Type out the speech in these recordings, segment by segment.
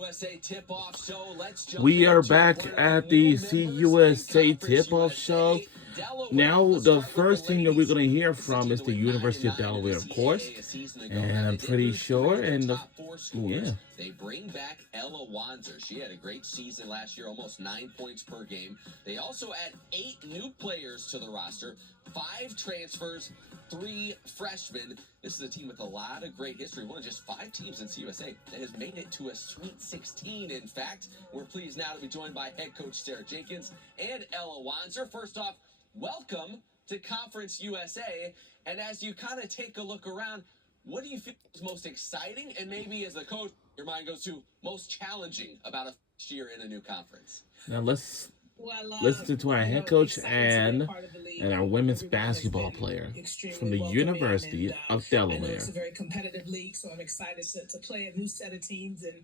USA tip-off show. Let's jump We are into back one of at the new the members in CUSA Conference tip-off show. USA, Delaware. Now, Let's the start with the first team that we're ladies. going to hear This is a from team is that the went 9 University and of 9 in the Delaware, of course. CAA a season ago. And Now, I'm they did pretty lose 3 sure, of their and top 4 scorers. yeah. They bring back Ella Wanzer. She had a great season last year, almost 9 points per game. They also add 8 new players to the roster, 5 transfers, 3 freshmen. This is a team with a lot of great history. One of just 5 teams in CUSA that has made it to a Sweet 16. In fact, we're pleased now to be joined by head coach Sarah Jenkins and Ella Wanzer. First off, welcome to Conference USA. And as you kind of take a look around, what do you feel is most exciting, and maybe as a coach, your mind goes to most challenging about a first year in a new conference? Now let's listen to our head coach and our women's basketball player from the University of Delaware. I know it's a very competitive league, so I'm excited to play a new set of teams and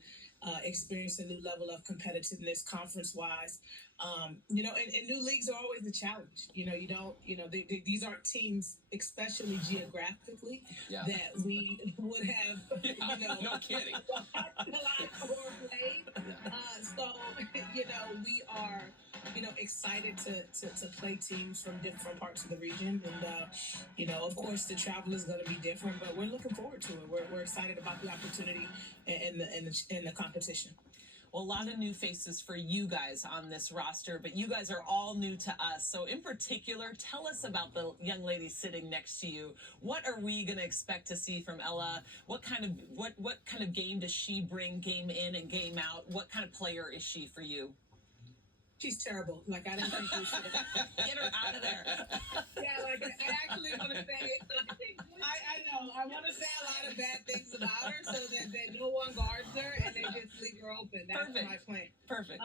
experience a new level of competitiveness conference-wise. And new leagues are always a challenge. These aren't teams, especially geographically, that we would have, no kidding. a lot more played. So, we are, excited to play teams from different parts of the region. And, of course, the travel is going to be different, but we're looking forward to it. We're excited about the opportunity and the competition. Well, a lot of new faces for you guys on this roster, but you guys are all new to us. So in particular, tell us about the young lady sitting next to you. What are we going to expect to see from Ella? What kind of game does she bring, game in and game out? What kind of player is she for you? She's terrible. I don't think we should get her out of there. Yeah, I actually want to say, I know, I want to say a lot of bad things about her so that no one guards her and they just leave her open. That's Perfect. my plan. Perfect.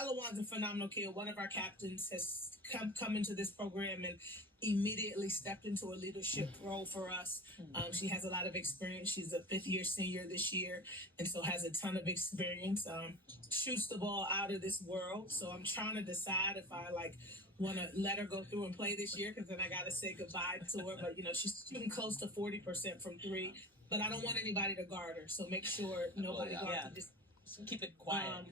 Ella Wan's a phenomenal kid. One of our captains has come into this program and immediately stepped into a leadership role for us. She has a lot of experience. She's a 5th-year senior this year, and so has a ton of experience. Shoots the ball out of this world. So I'm trying to decide if I want to let her go through and play this year, because then I got to say goodbye to her. But she's shooting close to 40% from 3. But I don't want anybody to guard her. So make sure nobody guards her. Just keep it quiet.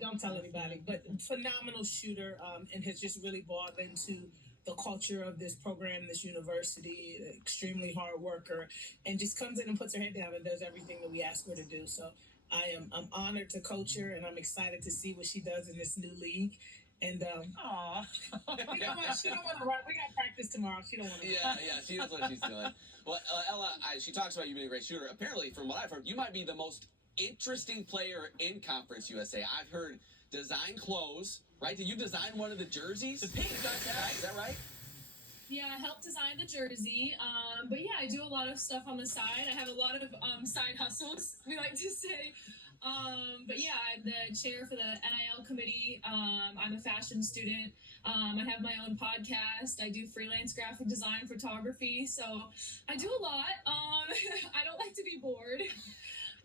Don't tell anybody. But phenomenal shooter, and has just really bought into the culture of this program, this university. Extremely hard worker, and just comes in and puts her head down and does everything that we ask her to do. So I'm honored to coach her, and I'm excited to see what she does in this new league. And she don't want to run. We got practice tomorrow. She don't want to. Yeah, she knows what she's doing. Well, Ella, she talks about you being a great shooter. Apparently, from what I've heard, you might be the most interesting player in Conference USA. I've heard design clothes, right? Did you design one of the jerseys? The pink, is that right? Yeah, I helped design the jersey. But yeah, I do a lot of stuff on the side. I have a lot of side hustles, we like to say. But yeah, I'm the chair for the NIL committee. I'm a fashion student. I have my own podcast. I do freelance graphic design, photography. So I do a lot. I don't like to be bored.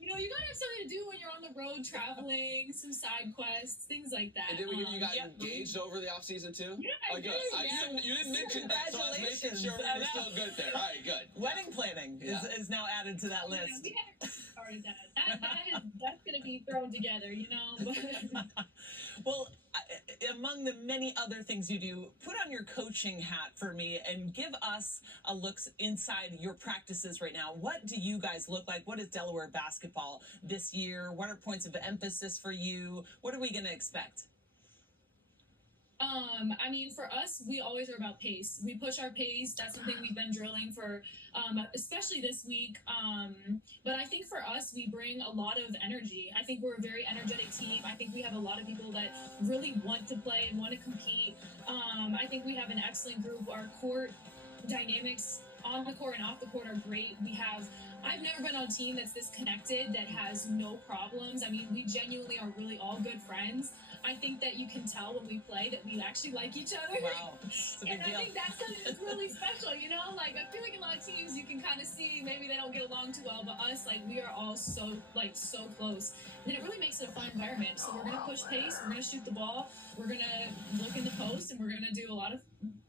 You gotta have something to do when you're on the road traveling, some side quests, things like that. And did we hear you got engaged over the off season too? Yeah, I did. You didn't mention that, so I was making sure we were still good there. All right, good. Wedding planning is now added to that list. We haven't started that's going to be thrown together, Well, among the many other things you do, put on your coaching hat for me and give us a look inside your practices right now. What do you guys look like? What is Delaware basketball this year? What are points of emphasis for you? What are we going to expect? For us, we always are about pace. We push our pace. That's something we've been drilling for, especially this week. But I think for us, we bring a lot of energy. I think we're a very energetic team. I think we have a lot of people that really want to play and want to compete. I think we have an excellent group. Our court dynamics on the court and off the court are great. I've never been on a team that's this connected, that has no problems. We genuinely are really all good friends. I think that you can tell when we play that we actually like each other. Wow, it's a big deal. I think that's something that's really special, I feel like a lot of teams you can kind of see maybe they don't get along too well, but us, we are all so close. And it really makes it a fun environment. So we're going to push pace, we're going to shoot the ball, we're going to look in the post, and we're going to do a lot of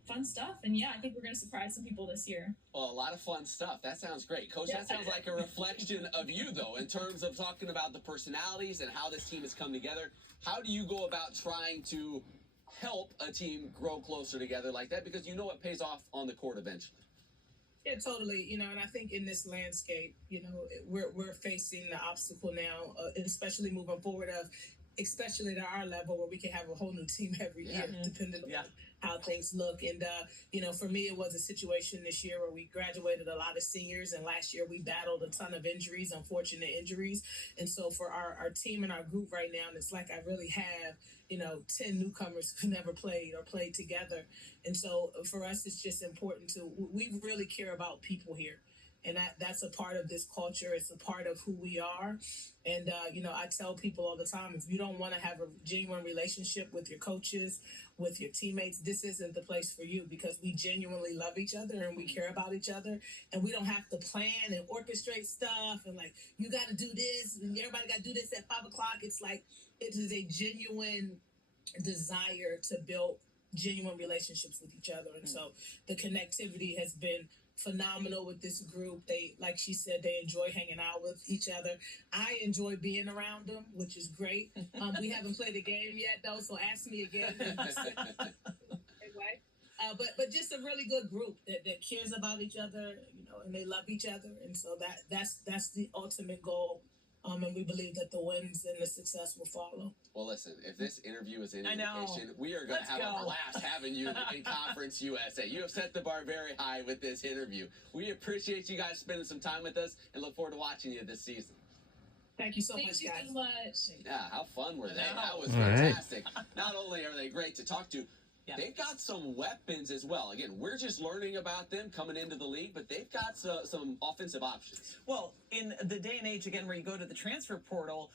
fun stuff. And yeah, I think we're going to surprise some people this year. Well, a lot of fun stuff. That sounds great. Coach, that sounds like a reflection of you, though, in terms of talking about the personalities and how this team has come together. How do you go about trying to help a team grow closer together like that? Because you know it pays off on the court eventually. Yeah, totally. And I think in this landscape, we're facing the obstacle now, especially moving forward especially at our level where we can have a whole new team every year, depending on how things look. And, for me, it was a situation this year where we graduated a lot of seniors, and last year we battled a ton of injuries, unfortunate injuries. And so for our team and our group right now, it's like I really have, 10 newcomers who never played or played together. And so for us, it's just important we really care about people here. And that's a part of this culture. It's a part of who we are. And, I tell people all the time, if you don't want to have a genuine relationship with your coaches, with your teammates, this isn't the place for you, because we genuinely love each other and we care about each other. And we don't have to plan and orchestrate stuff and you got to do this and everybody got to do this at 5 o'clock. It's it is a genuine desire to build genuine relationships with each other. And so the connectivity has been phenomenal with this group. They, like she said, they enjoy hanging out with each other. I enjoy being around them, which is great. We haven't played a game yet, though, so ask me again. But just a really good group that cares about each other, and they love each other. And so that's the ultimate goal. And we believe that the wins and the success will follow. Well, listen, if this interview is any indication, we are going to have a blast having you in Conference USA. You have set the bar very high with this interview. We appreciate you guys spending some time with us and look forward to watching you this season. Thank you so much, guys. Thank you so much. Yeah, how fun were they? That was fantastic. Not only are they great to talk to, they've got some weapons as well. Again, we're just learning about them coming into the league, but they've got some offensive options. Well, in the day and age, again, where you go to the transfer portal,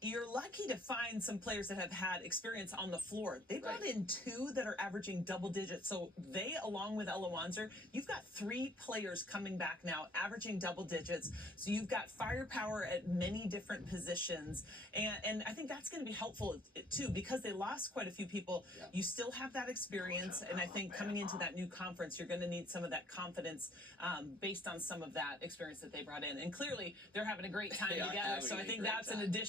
you're lucky to find some players that have had experience on the floor. They brought in 2 that are averaging double digits. So they, along with Ella Wanzer, you've got 3 players coming back now, averaging double digits. So you've got firepower at many different positions. And I think that's going to be helpful, too, because they lost quite a few people. You still have that experience. And I think coming into that new conference, you're going to need some of that confidence based on some of that experience that they brought in. And clearly, they're having a great time together. So I think that's an additional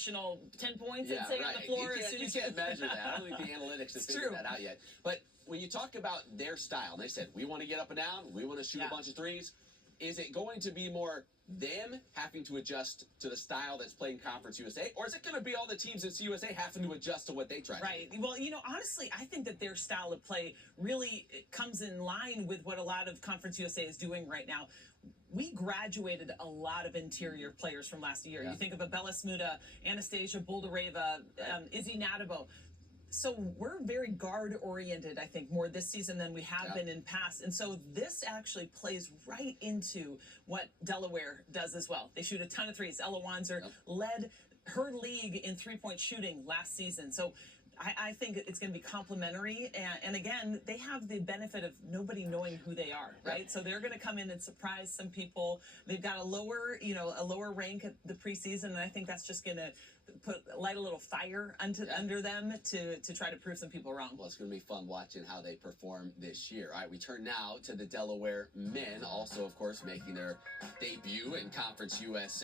10 points, I'd say, on the floor. You can't measure that. I don't think the analytics have figured that out yet. But when you talk about their style, they said, we want to get up and down, we want to shoot a bunch of threes. Is it going to be more them having to adjust to the style that's playing Conference USA, or is it going to be all the teams in USA having to adjust to what they try to do? Well, honestly, I think that their style of play really comes in line with what a lot of Conference USA is doing right now. We graduated a lot of interior players from last year. You think of Abella Smuda, Anastasia Boldareva, Izzy Nadabo. So we're very guard-oriented, I think, more this season than we have been in past. And so this actually plays right into what Delaware does as well. They shoot a ton of threes. Ella Wanzer led her league in three-point shooting last season. So I think it's going to be complimentary. And again, they have the benefit of nobody knowing who they are, right? So they're going to come in and surprise some people. They've got a lower rank at the preseason, and I think that's just going to light a little fire under them to try to prove some people wrong. Well, it's going to be fun watching how they perform this year. All right, we turn now to the Delaware men, also, of course, making their debut in Conference USA.